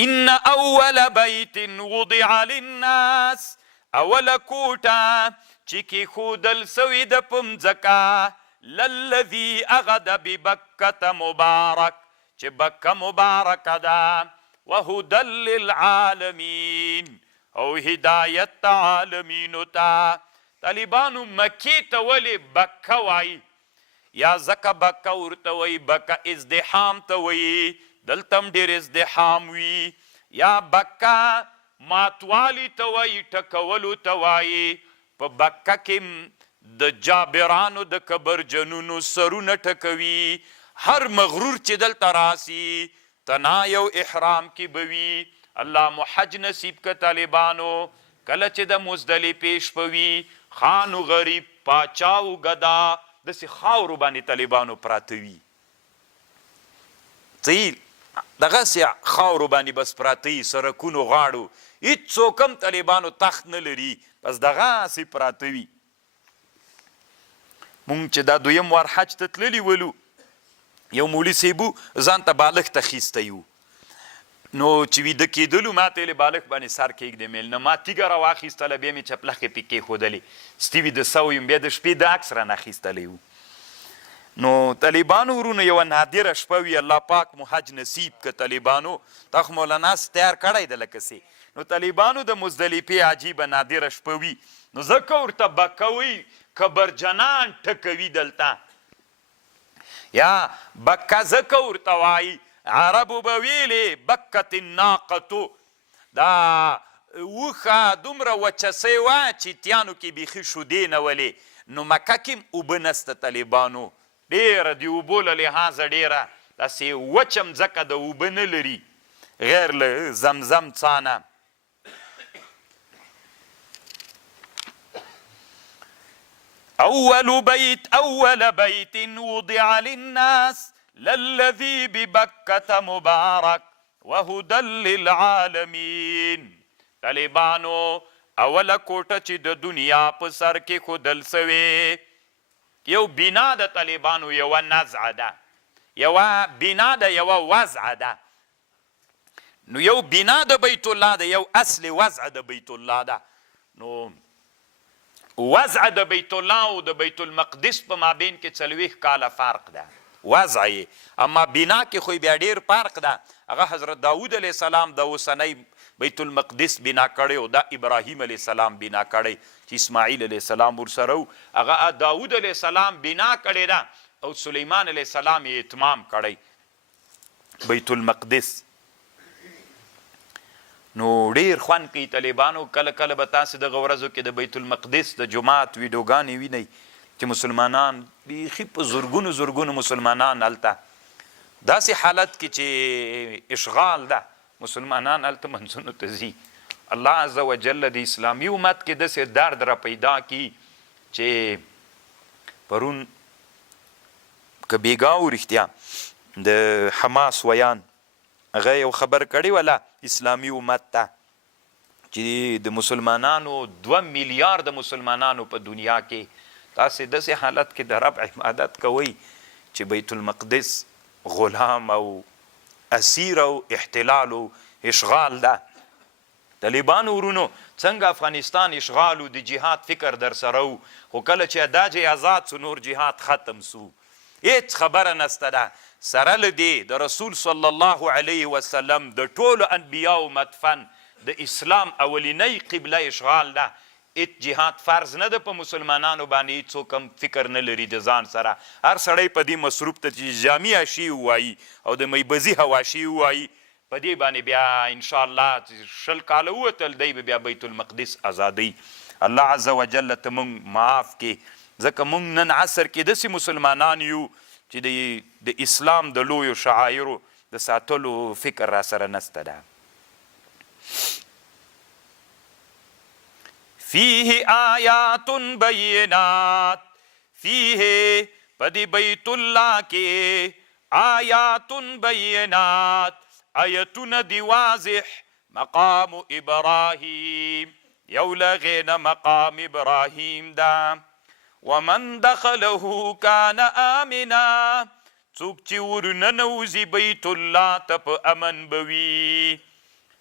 ان اول بیت وضع للناس اول کوټه چې کیښودل سوې ده په مځکه للذي هغه ده ببکة مبارک چې بکه مبارکه ده وهدى للعالمین او هدایت عالمینو ته. طالبانو مکې ته ولې بکه وایي یا ځکه بکه ورته وایي بکه ازدحام ته وایي دلته هم ډېر ازدحام وي، یا بکه ماتوالي ته وایي ټکولو ته وایي. په بکه کې د جابرانو د کبرجنونو سرونه ټکوي. هر مغرور چې دلته راسي تنا یو احرام کې به وي. الله مو حج نصیب که طالبانو. کله چې د مزدلفې شپه وي خان و غریب پاچا و ګدا داسې خاورو باندې طالبانو پراته وي. صحیح دغسې خاورو باندې بس پراته وي، سرکونو غاړو هېڅوک هم طالبانو تخت نه لري، بس دغسې پراته وي. مونږ چې دا دویم وار حج ته تللي ولو، یو مولي صاحبو ځان ته بالښت اخیستی و، نو چې ویده کېدلو ما ته یې بالښت باندې سر کېږدېمل، نه ما تیږه راواخیستله، بیا مې چپلخې پې کېښودلې، ستې ویده سوی یم، بیا د شپې د عکس رانه اخیستلی و. نو طالبانو ورونو یوه نادره شپه وي، الله پاک مو حج نصیب که طالبانو. تا خو مولانا تیار کړی ده لکسې. نو طالبانو د مزدلفې عجیبه نادره شپه وي، نو ځکه ورته بکه وي کبرجنان ټکوي دلته، یا بکه ځکه ورته وایي عربو به ویلې بکت الناقتو، دا اوښه دومره وچسۍ وه چې تیانو کې بیخي شودې نه ولې. نو مکه کې اوبه نسته طالبانو، ډېره د اوبو له لحاظه ډېره داسې وچه مځکه د اوبه نه لري غیر له زمزم څاه نه. اول بیت وضع للناس للذي ببکة مبارک وهدى للعالمین. طالبانو اوله کوټه چې د دنیا په سر کې ښودل سوې، یو بنا د طالبانو یوه نزعه ده، یوه بنا ده، یوه وضعه ده. نو یو بنا د بیت الله ده، یو اصل وضع د بیت الله ده. نو وضع د بیت الله او د بیت المقدس په مابین کې 40 کاله فرق ده وضع یې، اما بنا کې خو بیا ډېر فرق ده. هغه حضرت داود علیه السلام د اوسنی بیت المقدس بنا کړی او دا ابراهیم علیه السلام بنا کړی چې اسماعیل علیه السلام ورسره و، هغه داود علیه السلام بنا کړی ده او سلیمان علیه السلام یې اتمام کړی بیت المقدس. نو ډېر خوند کوي طالبانو، کله کله به تاسې دغه ورځو کې د بیت المقدس د جومات ویډیوګانې وینئ چې مسلمانان بیخي په زرګونو زرګونو مسلمانان هلته داسې حالت کې چې اشغال ده، مسلمانان هلته منځونو ته ځي. الله عز وجل د اسلامي امت کې داسې درد را پیدا کي چې پرون که بیګا و رښتیا د حماس ویان هغه یو خبر کړی وله اسلامي امت ته چې د مسلمانانو 2 میلیارد مسلمانانو په دنیا کې تاسې داسې حالت کې د رب عبادت کوئ چې بیت المقدس غلام او اسیر او احتلال او اشغال ده. طالبانو ورونو څنګه افغانستان اشغال او د جهاد فکر در سره و، خو کله چې دا چې آزاد سو نور جهاد ختم سو، هیڅ خبره نسته ده. سره له دې د رسول صلی الله علیه وسلم د ټولو انبیاو مدفن د اسلام اولینی قبله اشغال ده. هیڅ جهاد فرض نه ده په مسلمانانو باندې، هیڅوک هم فکر نه لري د ځان سره. هر سړی په دې مصروف ته چې جامع اشي ووایي او د میبزي هواشي ووایي، په دې باندې بیا انشاءالله 20 کاله ووتل دی به بیا بیت المقدس ازادوي. الله عز وجل ته موږ معاف کړي، ځکه موږ نن عصر کې داسې مسلمانان یو چې د اسلام د لویو شعایرو د ساتلو فکر را سره نسته ده. فیه آیات بینات، فیه پدی بیت الله کې آیات بینات، آیتون دی واضح، مقام ابراهیم، یو لغین مقام ابراهیم دا. ومن دخله کان آمنا، څوک چې ورننوځي بیت الله ته په امن بوي.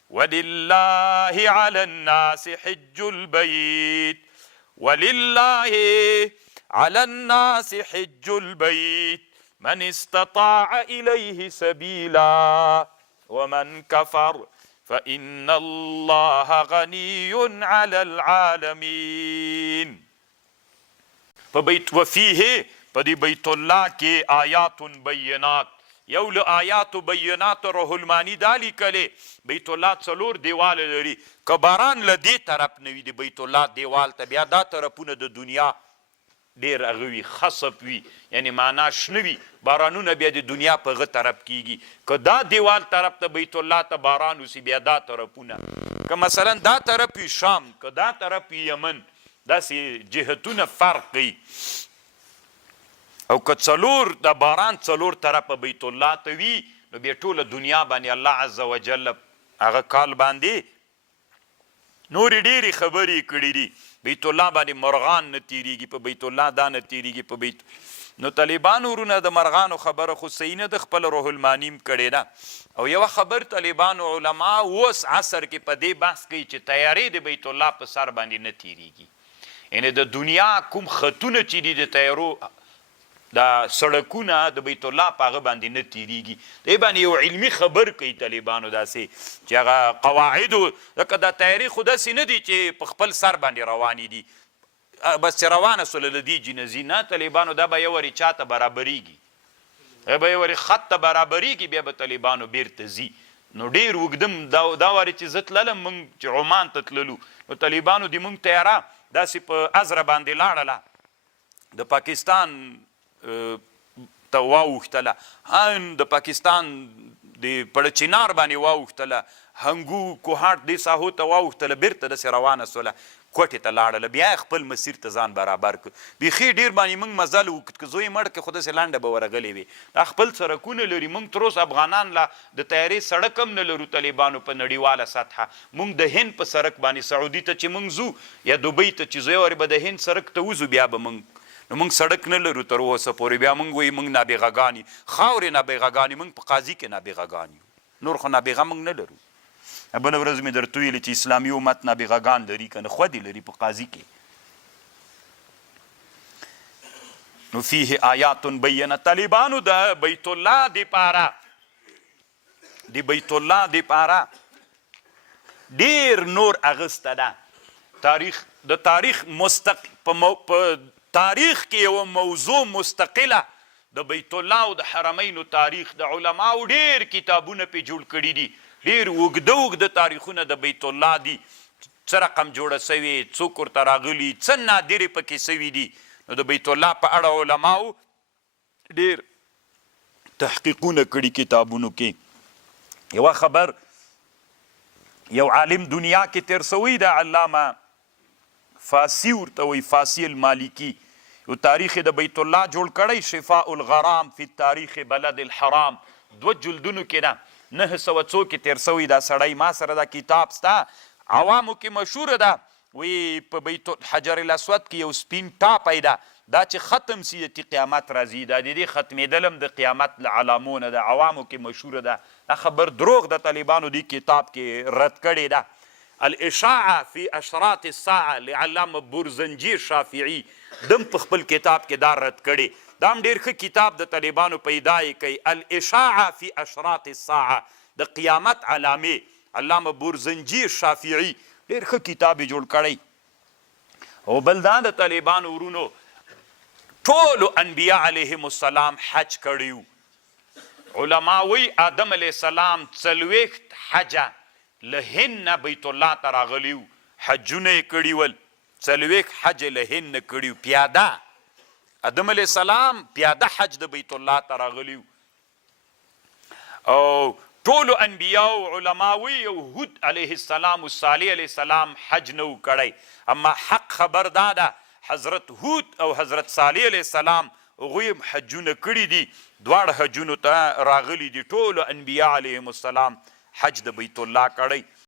ولله على الناس حج البيت ولله على الناس حج البيت من استطاع إليه سبيلا ومن كفر فإن الله غني على العالمين. وفيه پدی بیت الله کې آیات بینات، یو له آیاتو بینات روح المانی دالی کلی بیت الله 4 دیوال لري، که باران له دې طرف نه وي د بیت الله دیوال ته، بیا دا طرفونه د دنیا ډېر هغه وي خصب وي، یعنی معنا شنه وي، بارانونه بیا د دنیا په هغه طرف کیږي. که دا دیوال طرف ته بیت الله ته باران وسي بیا دا طرفونه، که مثلا دا طرف وي شام، که دا طرف وي یمن، داسې جهتونه فرق کوي. او که څلور د باران څلور طرفه بیت الله ته وي نو بیا ټوله دنیا باندې الله عز وجل هغه کال باندې نورې ډېرې خبرې کړي دي. بیت الله باندې مرغان نه تیریږي، په بیت الله دا نه تیریږي په بیت. نو طالبانو ورونه د مرغانو خبره خو صحیح نه د خپل روح المانیم کړې ده. او یوه خبر طالبانو علما اوس عصر کې په دې بحث کوي چې تیارې د بیت الله په سر باندې نه تیریږي، یعنی د دنیا کوم خطونه چې دي د تیارو دا سړکونه د بیت الله په هغه باندې نه تیریږي. دې باندې یو علمي خبر کوي طالبانو داسې چې هغه قواعدو، ځکه دا تیارې خو داسې نه دي چې په خپل سر باندې روانې دي بس چې روانه سوله له دې جنځي نه. طالبانو دا به یو وارې چا ته برابریږي، به یو وارې خط ته برابریږي، بیا به طالبانو بیرته ځي. نو ډېر اوږدم دا وارې چې زه تللم موږ چې عمان ته تللو نو طالبانو د موږ تیاره داسې په ازره باندې لاړله، د پاکستان ته واوښتله، د پاکستان د پړچینار باندې واوښتله، هنګو کوهاټ دې ساحو ته واوښتله، بیرته داسې روانه سوله کوټې ته لاړله، بیا یې خپل مسیر ته ځان برابر کړ. بیخي ډېر باندې موږ مزل وکړ، که زوی مړ کړې خو داسې لنډه به ورغلې وي. دا خپل سړکونه لري، موږ تر اوسه افغانان لا د تیارې سړک هم نه لرو طالبانو په نړیواله سطحه. موږ د هند په سړک باندې سعودي ته چې موږ ځو یا دوبۍ ته چې ځو یو وارې به د هند سړک ته وځو، بیا به موږ نو موږ سړک نه لرو تر اوسه پورې. بیا موږ وایي موږ نابغهګان یو، خاورې نابغهګان یو، موږ په قاضي کې نابغهګان یو، نور خو نابغه موږ نه لرو. بله ورځ مې درته ویلې چې اسلامي امت نابغهګان لري که نه، خودې لري په قاضي کې. نو فیه آیات بینه. طالبانو د بیت الله دپاره ډېر نور اغسته ده. د تاریخ په تاریخ کې یوه موضوع مستقله د بیت الله او د حرمینو تاریخ د علماو ډېر کتابونه پې جوړ کړي دي، ډېر اوږده تاریخونه د بیت الله دي، څه رقم جوړه سوې، څوک ورته راغلي، څه نادرې پکې سوي دي. نو د بیت الله په اړه علماو ډېر تحقیقونه کړي کتابونو کې. یوه خبر یو عالم دنیا کې تیر سوی ده، علامه فاسی ورته وایي، فاسی المالکی، یو تاریخ د بیت الله جوړ کړی، شفاء الغرام فی تاریخ بلد الحرام، 2 جلدونو کې ده، 900 کې تیر سوی دا سړی. ما سره دا کتاب ستا، عوامو کې مشهوره ده، وی په بیت حجر الاسود کې یو سپین ټاپی ده، دا چې ختم سی چې قیامت راځي، دا د دې ختمېدل هم د قیامت له علامونه ده، عوامو کې مشهوره ده. دا خبر دروغ د طالبانو دې کتاب کې رد کړې ده. الاشاعه فی اشراط الساعه لعلامه بورزنجي شافعي دم په خپل کتاب کې دا رد کړي. دا هم ډېر ښه کتاب د طالبانو پیدا یې کوي، الاشاعه فی اشراط الساعه، د قیامت علامې، علامه بورزنجي شافعي ډېر ښه کتاب یې جوړ کړی. او بل دا د طالبانو ورونو ټولو انبیا علیهم السلام حج کړی و. علما وایي آدم علیه السلام 40 حجه له هند نه بیت الله ته راغلي و، حجونه یې کړي ول، 40 حج له هند نه کړي و، پیاده. آدم علیه السلام پیاده حج د بیت الله ته راغلي و. او ټولو انبیاو علماوی او هود علیه السلام او صالح علیه السلام حج نه و کړی، اما حق خبر دا ده حضرت هود او حضرت صالح علیه السلام هغوی هم حجونه کړي دي، دواړه حجونو ته راغلي دي. ټولو انبیا علیهم السلام حج د بیت الله کړی.